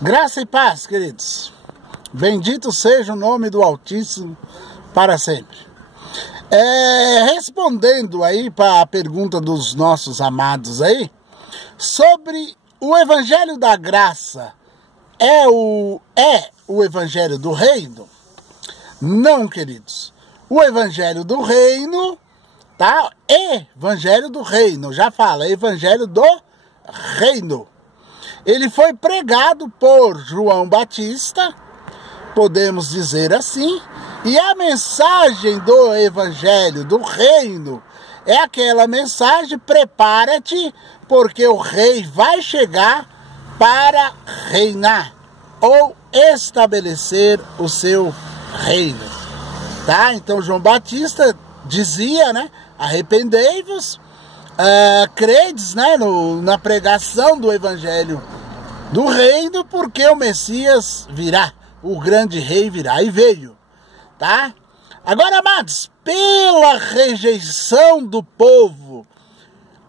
Graça e paz, queridos. Bendito seja o nome do Altíssimo para sempre. Respondendo aí para a pergunta dos nossos amados aí, sobre o Evangelho da Graça, é o Evangelho do Reino? Não, queridos. O Evangelho do Reino, tá? Evangelho do Reino, já fala, Evangelho do Reino. Ele foi pregado por João Batista, podemos dizer assim, e a mensagem do Evangelho do Reino é aquela mensagem: prepara-te, porque o rei vai chegar para reinar ou estabelecer o seu reino. Tá? Então João Batista dizia, né? Arrependei-vos, credes, né, na pregação do Evangelho do Reino, porque o Messias virá, o grande rei virá, e veio, tá? Agora, amados, pela rejeição do povo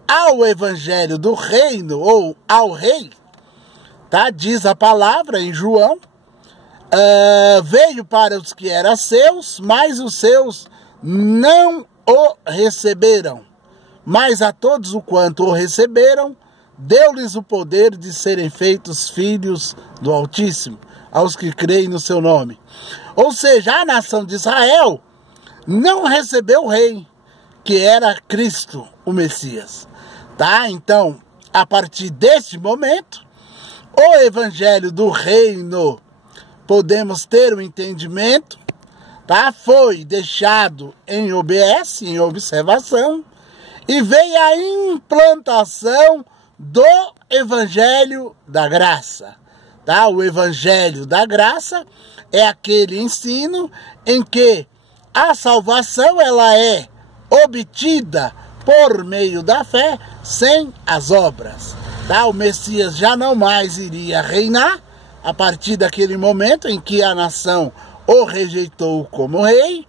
ao Evangelho do Reino, ou ao rei, tá? Diz a palavra em João, veio para os que eram seus, mas os seus não o receberam. Mas a todos o quanto o receberam, deu-lhes o poder de serem feitos filhos do Altíssimo, aos que creem no seu nome. Ou seja, a nação de Israel não recebeu o rei, que era Cristo, o Messias. Tá? Então, a partir deste momento, o Evangelho do Reino, podemos ter um entendimento, tá? Foi deixado em OBS, em observação, e veio a implantação do Evangelho da Graça. Tá? O Evangelho da Graça é aquele ensino em que a salvação ela é obtida por meio da fé, sem as obras. Tá? O Messias já não mais iria reinar a partir daquele momento em que a nação o rejeitou como rei.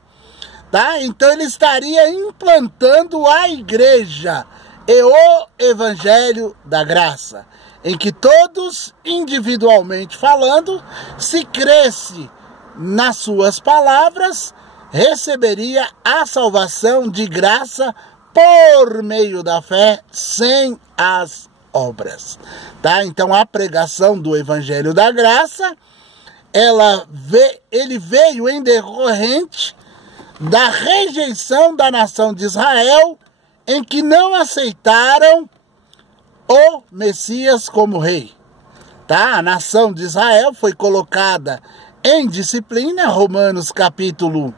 Tá? Então ele estaria implantando a igreja e o Evangelho da Graça, em que todos, individualmente falando, se cresce nas suas palavras, receberia a salvação de graça por meio da fé, sem as obras. Tá? Então a pregação do Evangelho da Graça, ele veio em decorrente da rejeição da nação de Israel, em que não aceitaram o Messias como rei. Tá? A nação de Israel foi colocada em disciplina, Romanos capítulo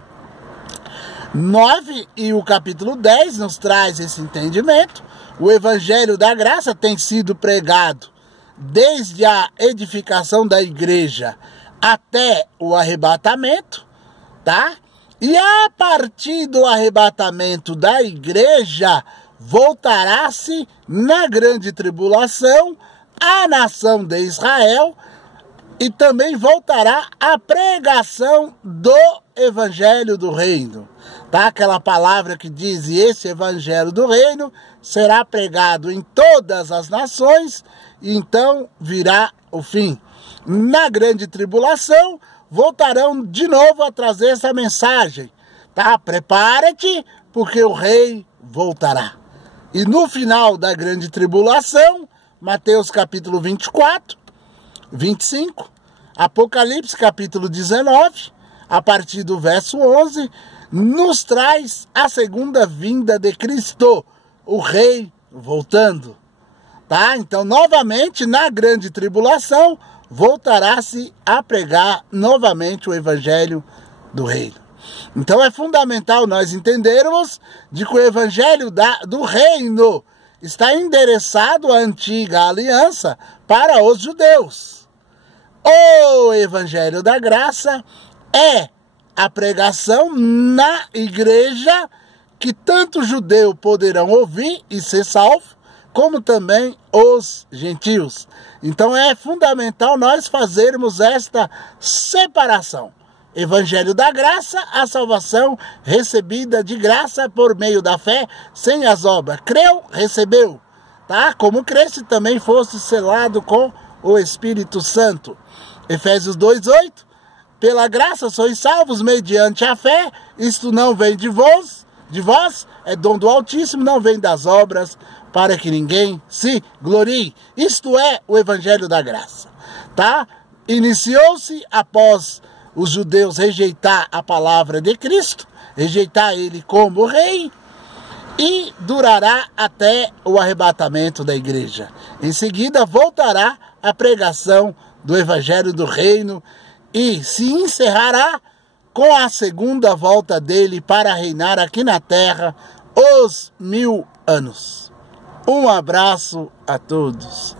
9 e o capítulo 10 nos traz esse entendimento. O Evangelho da Graça tem sido pregado desde a edificação da igreja até o arrebatamento, tá? E a partir do arrebatamento da igreja, voltará-se na grande tribulação a nação de Israel, e também voltará a pregação do Evangelho do Reino. Tá? Aquela palavra que diz: e esse Evangelho do Reino será pregado em todas as nações, e então virá o fim. Na grande tribulação, voltarão de novo a trazer essa mensagem, tá? Prepara-te, porque o rei voltará. E no final da grande tribulação, Mateus capítulo 24, 25, Apocalipse capítulo 19, a partir do verso 11, nos traz a segunda vinda de Cristo, o rei voltando. Tá? Então, novamente, na grande tribulação, voltará-se a pregar novamente o Evangelho do Reino. Então é fundamental nós entendermos de que o Evangelho do Reino está endereçado à antiga aliança para os judeus. O Evangelho da Graça é a pregação na igreja que tanto judeu poderão ouvir e ser salvo, como também os gentios. Então é fundamental nós fazermos esta separação. Evangelho da Graça, a salvação recebida de graça por meio da fé, sem as obras. Creu, recebeu. Tá? Como creste, também fosse selado com o Espírito Santo. Efésios 2:8, pela graça sois salvos mediante a fé, isto não vem de vós, é dom do Altíssimo, não vem das obras, para que ninguém se glorie. Isto é o Evangelho da Graça, tá? Iniciou-se após os judeus rejeitar a palavra de Cristo, rejeitar ele como rei, e durará até o arrebatamento da igreja. Em seguida voltará a pregação do Evangelho do Reino e se encerrará com a segunda volta dele para reinar aqui na terra os 1000 anos. Um abraço a todos.